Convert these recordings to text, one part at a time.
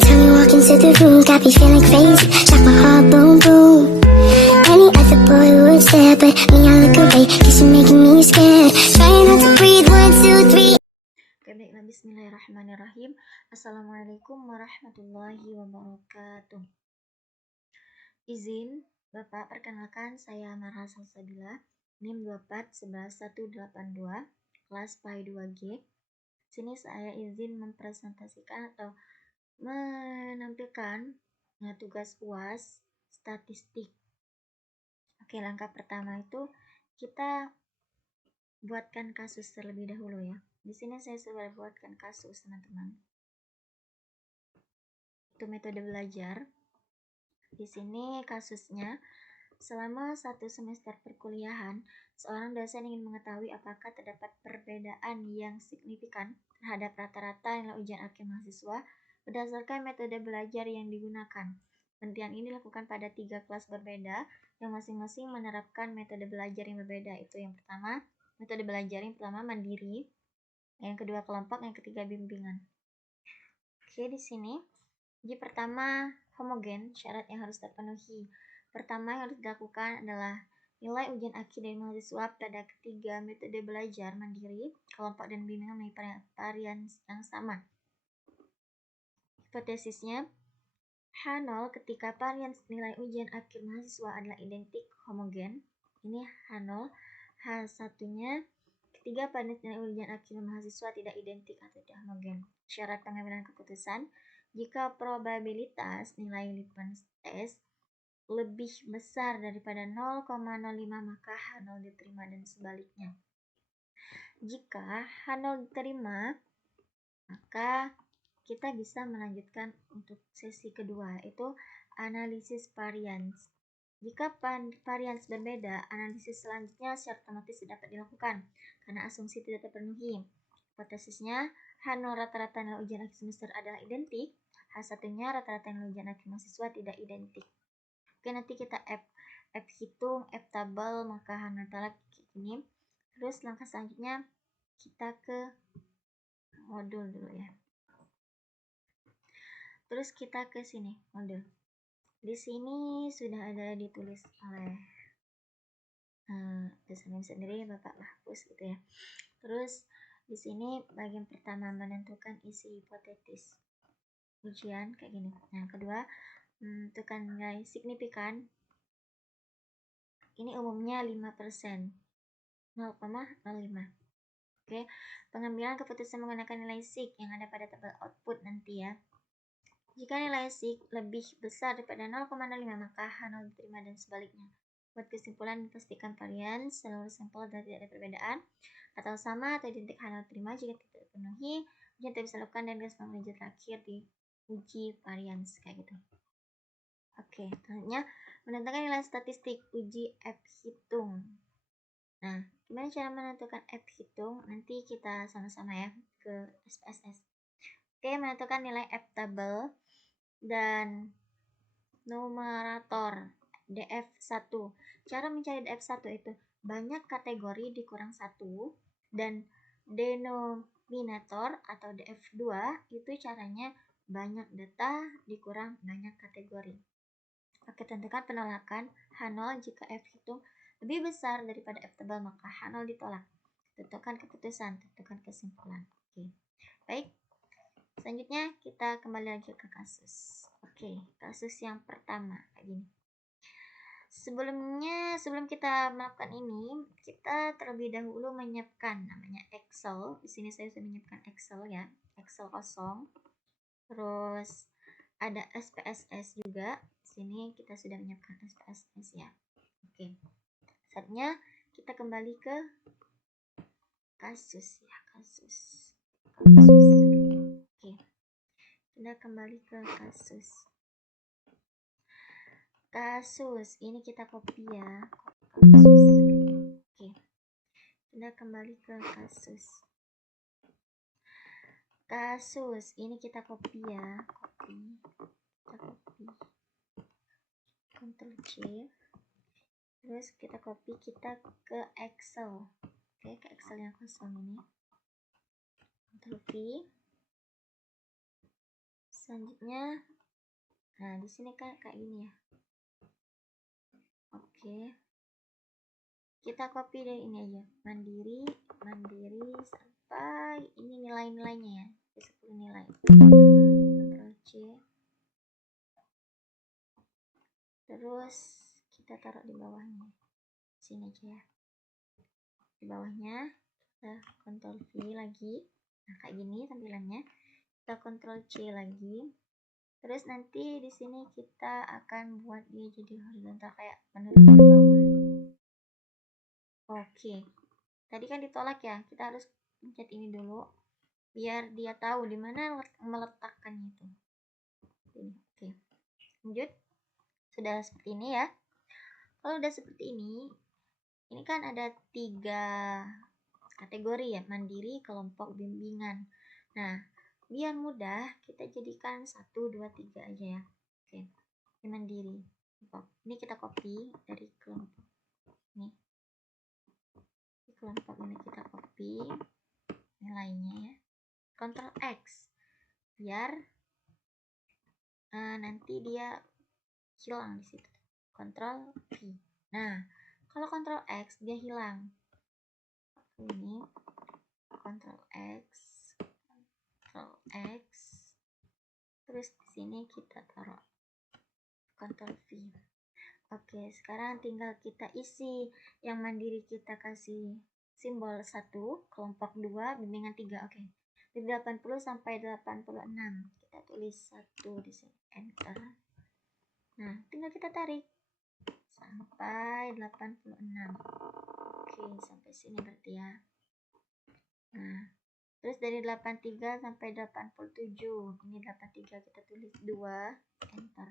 time you walk into the room, got me feeling crazy, like my heart boom boom. Any other boy would stare, but me I look away, cause you're making me scared. Trying not to breathe, 1, 2, 3. Oke, baiklah, bismillahirrahmanirrahim. Assalamualaikum warahmatullahi wabarakatuh. Izin Bapak, perkenalkan saya Marha Salsabila, NIM 2411182, kelas PAI 2G. Sini saya izin mempresentasikan atau menampilkan tugas UAS statistik. Oke, langkah pertama itu kita buatkan kasus terlebih dahulu ya. Di sini saya sudah buatkan kasus, teman-teman. Itu metode belajar. Di sini kasusnya, selama 1 semester perkuliahan, seorang dosen ingin mengetahui apakah terdapat perbedaan yang signifikan terhadap rata-rata nilai ujian akhir mahasiswa berdasarkan metode belajar yang digunakan. Penelitian ini dilakukan pada 3 kelas berbeda yang masing-masing menerapkan metode belajar yang berbeda. Itu yang pertama, metode belajar yang pertama mandiri, yang kedua kelompok, yang ketiga bimbingan. Oke, di sini uji pertama homogen, syarat yang harus terpenuhi. Pertama yang harus dilakukan adalah nilai ujian akhir dari mahasiswa pada ketiga metode belajar mandiri, kelompok, dan bimbingan memiliki varian yang sama. Hipotesisnya, H0 ketika varian nilai ujian akhir mahasiswa adalah identik homogen. Ini H0. H1-nya ketiga varian nilai ujian akhir mahasiswa tidak identik atau tidak homogen. Syarat pengambilan keputusan, jika probabilitas nilai litmus test lebih besar daripada 0,05 maka H0 diterima dan sebaliknya. Jika H0 diterima, maka kita bisa melanjutkan untuk sesi kedua, yaitu analisis varians. Jika varians berbeda, analisis selanjutnya secara otomatis dapat dilakukan karena asumsi tidak terpenuhi. Hipotesisnya, H0 rata-rata nilai ujian akhir semester adalah identik, H1-nya rata-rata nilai ujian akhir mahasiswa tidak identik. Oke, nanti kita F hitung, F tabel, maka H0 kayak gini. Terus langkah selanjutnya kita ke modul dulu ya. Terus kita ke sini, modul. Di sini sudah ada ditulis oleh dosen sendiri, Bapak Mahfuz gitu ya. Terus di sini bagian pertama menentukan isi hipotetis ujian kayak gini. Yang kedua, tentukan nilai signifikan. Ini umumnya 5%, 0,05. Oke, pengambilan keputusan menggunakan nilai sig yang ada pada tabel output nanti ya. Jika nilai sig lebih besar daripada 0,05 maka H0 diterima dan sebaliknya. Buat kesimpulan, pastikan varian seluruh sampel dan tidak ada perbedaan atau sama atau identik H0 diterima. Jika tidak terpenuhi, ujian tidak bisa dilakukan dan garis menuju terakhir di uji varians kayak gitu. Oke, selanjutnya menentukan nilai statistik uji F hitung. Nah, gimana cara menentukan F hitung? Nanti kita sama-sama ya ke SPSS. Oke, menentukan nilai F tabel dan numerator DF1. Cara mencari DF1 itu banyak kategori dikurang 1 dan denominator atau DF2 itu caranya banyak data dikurang banyak kategori. Oke, tentukan penolakan H0 jika F hitung lebih besar daripada F tabel maka H0 ditolak. Tentukan keputusan, tentukan kesimpulan. Oke, baik. Selanjutnya kita kembali lagi ke kasus. Oke, kasus yang pertama kayak gini. Sebelum kita melakukan ini, kita terlebih dahulu menyiapkan namanya Excel. Di sini saya sudah menyiapkan Excel ya, Excel kosong. Terus ada SPSS juga. Di sini kita sudah menyiapkan SPSS ya. Oke. Saatnya kita kembali ke kasus ya, kasus. Oke. Kita kembali ke kasus. Ini kita copy ya. Kasus. Oke. Kita kembali ke kasus. Ini kita copy ya. Kita copy. Ctrl C. Terus kita copy ke Excel. Oke, ke Excel yang kosong ini. Ctrl V. Selanjutnya, nah di sini kayak gini ya. Oke, kita copy dari ini aja, mandiri sampai ini nilai-nilainya ya, 10 nilai. Ctrl C, terus kita taruh di bawahnya, sini aja ya. Di bawahnya kita Ctrl V lagi, nah kayak gini tampilannya. Kita Ctrl C lagi. Terus nanti di sini kita akan buat dia jadi horizontal kayak menurun ke bawah. Oke. Tadi kan ditolak ya. Kita harus pencet ini dulu biar dia tahu di mana meletakkannya itu. Ini. Oke. Lanjut. Sudah seperti ini ya. Kalau udah seperti ini kan ada 3 kategori ya, mandiri, kelompok, bimbingan. Nah, biar mudah kita jadikan 1, 2, 3 aja ya. Oke, ini mandiri. Ini kita copy dari kelompok. Nih, di kelompok ini kita copy nilainya ya. Ctrl X biar nanti dia hilang di situ. Ctrl V. Nah, kalau Ctrl X dia hilang. Ini Ctrl X, Ctrl X. Terus di sini kita taruh Ctrl V. Oke, sekarang tinggal kita isi. Yang mandiri kita kasih simbol 1, kelompok 2, bimbingan 3. Oke. Dari 80 sampai 86. Kita tulis 1 di sini. Enter. Nah, tinggal kita tarik sampai 86. Oke, sampai sini berarti ya. Nah, terus dari 83 sampai 87. Ini 83 kita tulis 2, enter.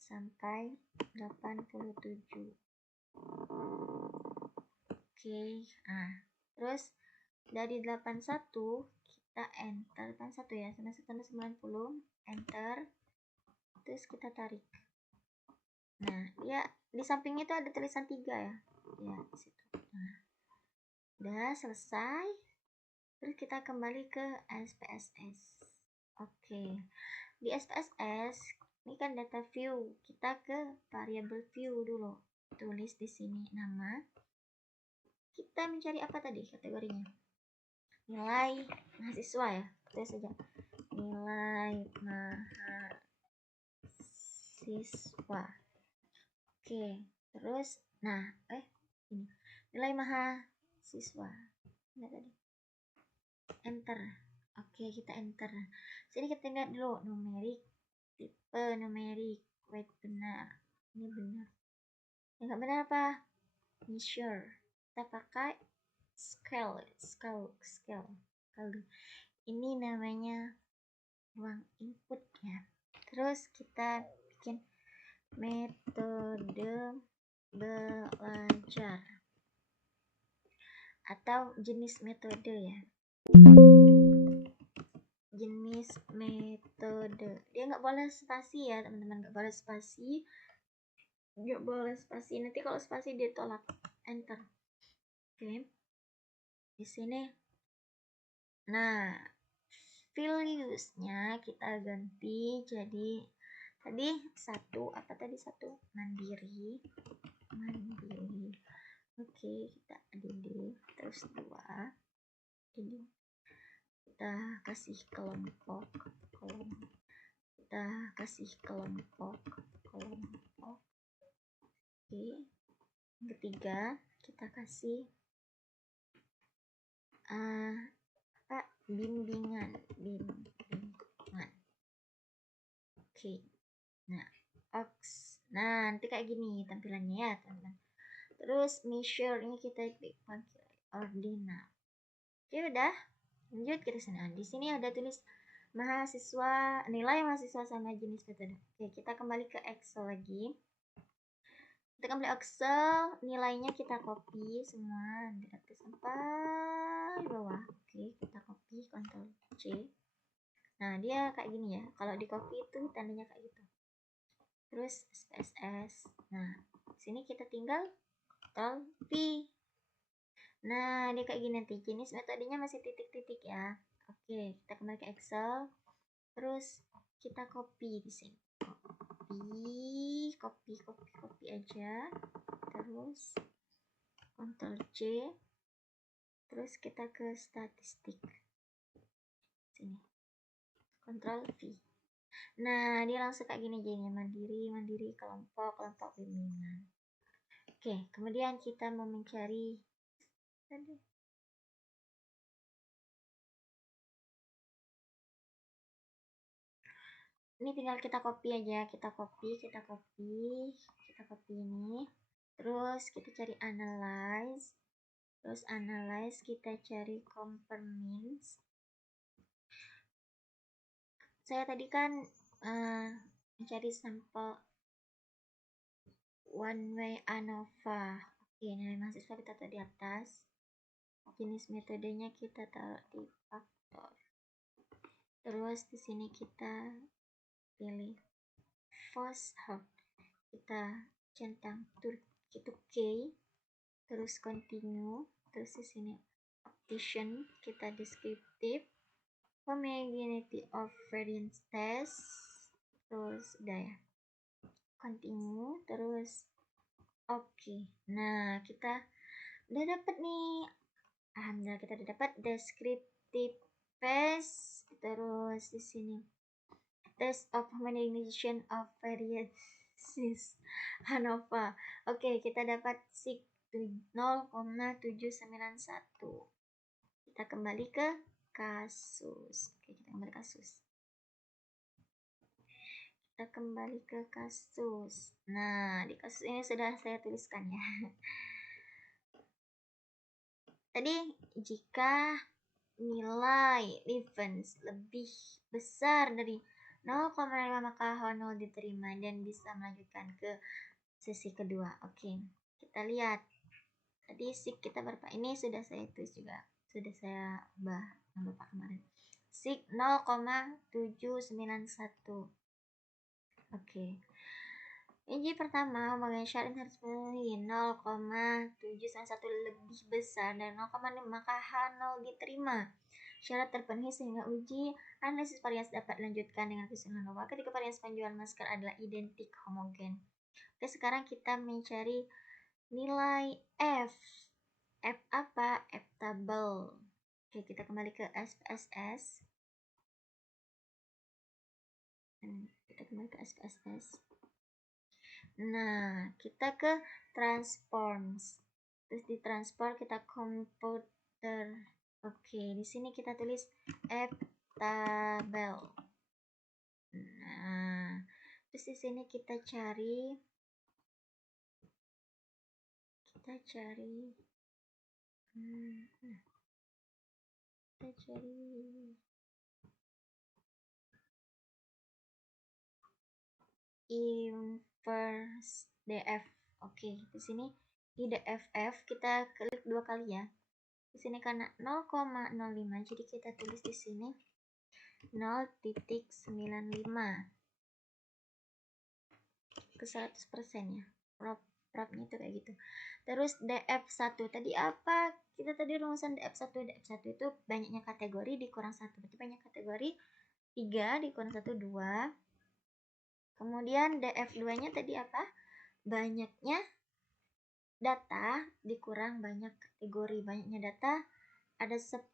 Sampai 87. Oke. Nah, terus dari 81 kita enter 81 ya, sama 90, enter. Terus kita tarik. Nah, ya di sampingnya itu ada tulisan 3 ya. Ya, di situ. Nah, udah selesai. Terus kita kembali ke SPSS. Oke. Di SPSS ini kan data view. Kita ke variable view dulu. Tulis di sini nama. Kita mencari apa tadi kategorinya? Nilai mahasiswa ya. Tulis saja. Nilai mahasiswa. Oke. Terus ini. Nilai mahasiswa. Ini tadi. Enter. Oke, kita enter. Sini kita lihat dulu numerik, tipe numerik, weight benar. Ini benar. Yang nggak benar apa? Measure. Kita pakai scale. Ini namanya ruang input ya. Terus kita bikin metode belajar atau jenis metode ya. Jenis metode, dia nggak boleh spasi ya teman-teman, nggak boleh spasi, nanti kalau spasi dia tolak. Enter. Oke. Di sini nah values-nya kita ganti jadi tadi 1 apa tadi 1 mandiri. Oke, kita add terus 2 ini kita kasih kelompok. Oke, yang ketiga kita kasih bimbingan. Oke. Nah, nanti kayak gini tampilannya ya teman-teman. Terus measure ini kita pakai ordinal. Oke, udah. Lanjut kita sana. Di sini ada tulis mahasiswa, nilai mahasiswa sama jenis metode. Oke, kita kembali ke Excel lagi. Kita kembali Excel, nilainya kita copy semua sampai bawah. Oke, kita copy Ctrl C. Nah, dia kayak gini ya. Kalau di copy itu tandanya kayak gitu. Terus SPSS. Nah, sini kita tinggal Ctrl V. Nah, dia kayak gini nanti. Jenis metodenya masih titik-titik ya. Oke, kita kembali ke Excel. Terus kita copy di sini. Copy aja. Terus Ctrl C. Terus kita ke statistik. Sini. Ctrl V. Nah, dia langsung kayak gini jadinya, mandiri, kelompok bimbingan. Oke, kemudian kita mau mencari ini tinggal kita copy aja, kita copy ini. Terus kita cari analyze. Terus analyze kita cari compare means. Saya tadi kan mencari sampel one way ANOVA. Oke, nilai mahasiswa kita taruh di atas. Jenis metodenya kita taruh di faktor. Terus di sini kita pilih first help. Kita centang itu K. Terus continue. Terus di sini option kita descriptive. Homogeneity of variance test. Terus udah ya. Continue. Terus oke. Nah, kita udah dapat nih. Alhamdulillah kita udah dapat descriptive test. Terus di sini test of homogenization of variances ANOVA. Oke, kita dapat sig 0,791. Kita kembali ke kasus. Oke, kita kembali ke kasus. Nah, di kasus ini sudah saya tuliskan ya. Tadi jika nilai difference lebih besar dari 0,5 maka H0 diterima dan bisa melanjutkan ke sesi kedua. Oke, kita lihat. Tadi sig kita berapa? Ini sudah saya tulis juga. Sudah saya ubah yang Bapak kemarin. Sig 0,791. Oke. Jadi pertama, mengenai syarat harus memenuhi 0,791 lebih besar dan 0,5 maka H0 diterima. Syarat terpenuhi sehingga uji analisis varians dapat dilanjutkan dengan kesimpulan bahwa ketika varians penjualan masker adalah identik homogen. Oke, sekarang kita mencari nilai F. F apa? F tabel. Oke, kita kembali ke SPSS. Nah, kita ke transforms. Terus di transform kita komputer. Oke, di sini kita tulis F tabel. Nah, terus di sini kita cari inverse DF. Oke, di sini di DFF kita klik 2 kali ya. Di sini karena 0,05 jadi kita tulis di sini 0,95 ke 100% ya. Propnya itu kayak gitu. Terus DF1 tadi apa? Kita tadi rumusan DF1 itu banyaknya kategori dikurang 1. Berarti banyak kategori 3 dikurang 1 2. Kemudian DF2-nya tadi apa? Banyaknya data dikurang banyak kategori. Banyaknya data ada 10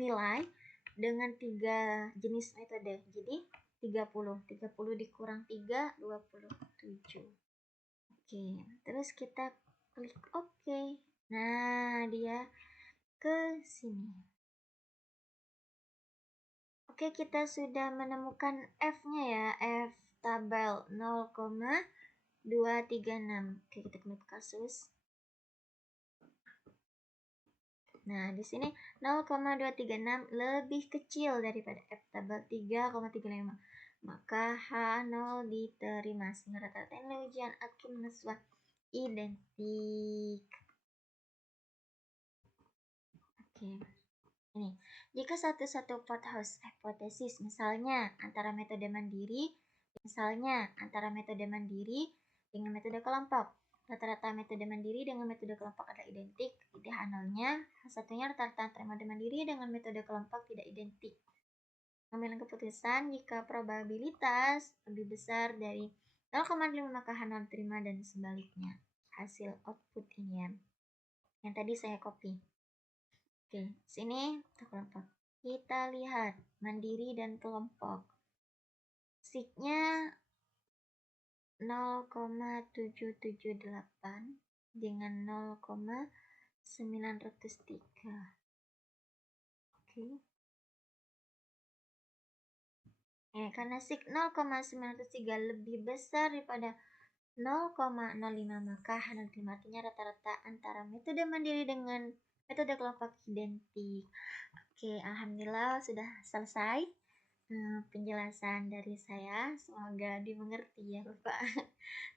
nilai dengan 3 jenis metode. Jadi 30 dikurang 3 27. Oke, terus kita klik oke. Nah, dia ke sini. Oke, kita sudah menemukan F-nya ya. F tabel 0,236. Oke, kita kembali ke kasus. Nah, di sini 0,236 lebih kecil daripada F tabel 3,35. Maka H0 diterima. Sehingga rata-rata nilai ujian akhir mahasiswa identik. Oke. Ini, jika satu Pothouse hipotesis misalnya antara metode mandiri dengan metode kelompok, rata-rata metode mandiri dengan metode kelompok adalah identik, ikuti H0-nya. Satunya rata-rata antara mandiri dengan metode kelompok tidak identik. Mengambil keputusan jika probabilitas lebih besar dari 0,5 maka H0 terima dan sebaliknya. Hasil output ini ya. Yang tadi saya copy. Oke, sini kelompok. Kita lihat mandiri dan kelompok. Signya 0,778 dengan 0,903. Oke. Karena sig 0,903 lebih besar daripada 0,05 maka H0 artinya rata-rata antara metode mandiri dengan metode kelompok identik. Oke, alhamdulillah sudah selesai penjelasan dari saya. Semoga dimengerti ya Bapak.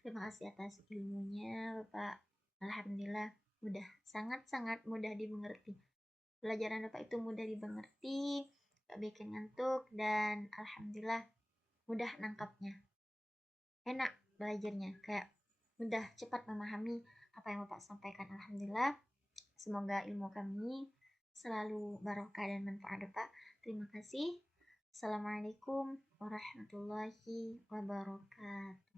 Terima kasih atas ilmunya Bapak. Alhamdulillah mudah, sangat-sangat mudah dimengerti. Pelajaran Bapak itu mudah dimengerti, gak bikin ngantuk, dan alhamdulillah mudah nangkapnya. Enak belajarnya, kayak mudah cepat memahami apa yang Bapak sampaikan. Alhamdulillah, semoga ilmu kami selalu barokah dan manfaat Bapak. Terima kasih. Assalamualaikum warahmatullahi wabarakatuh.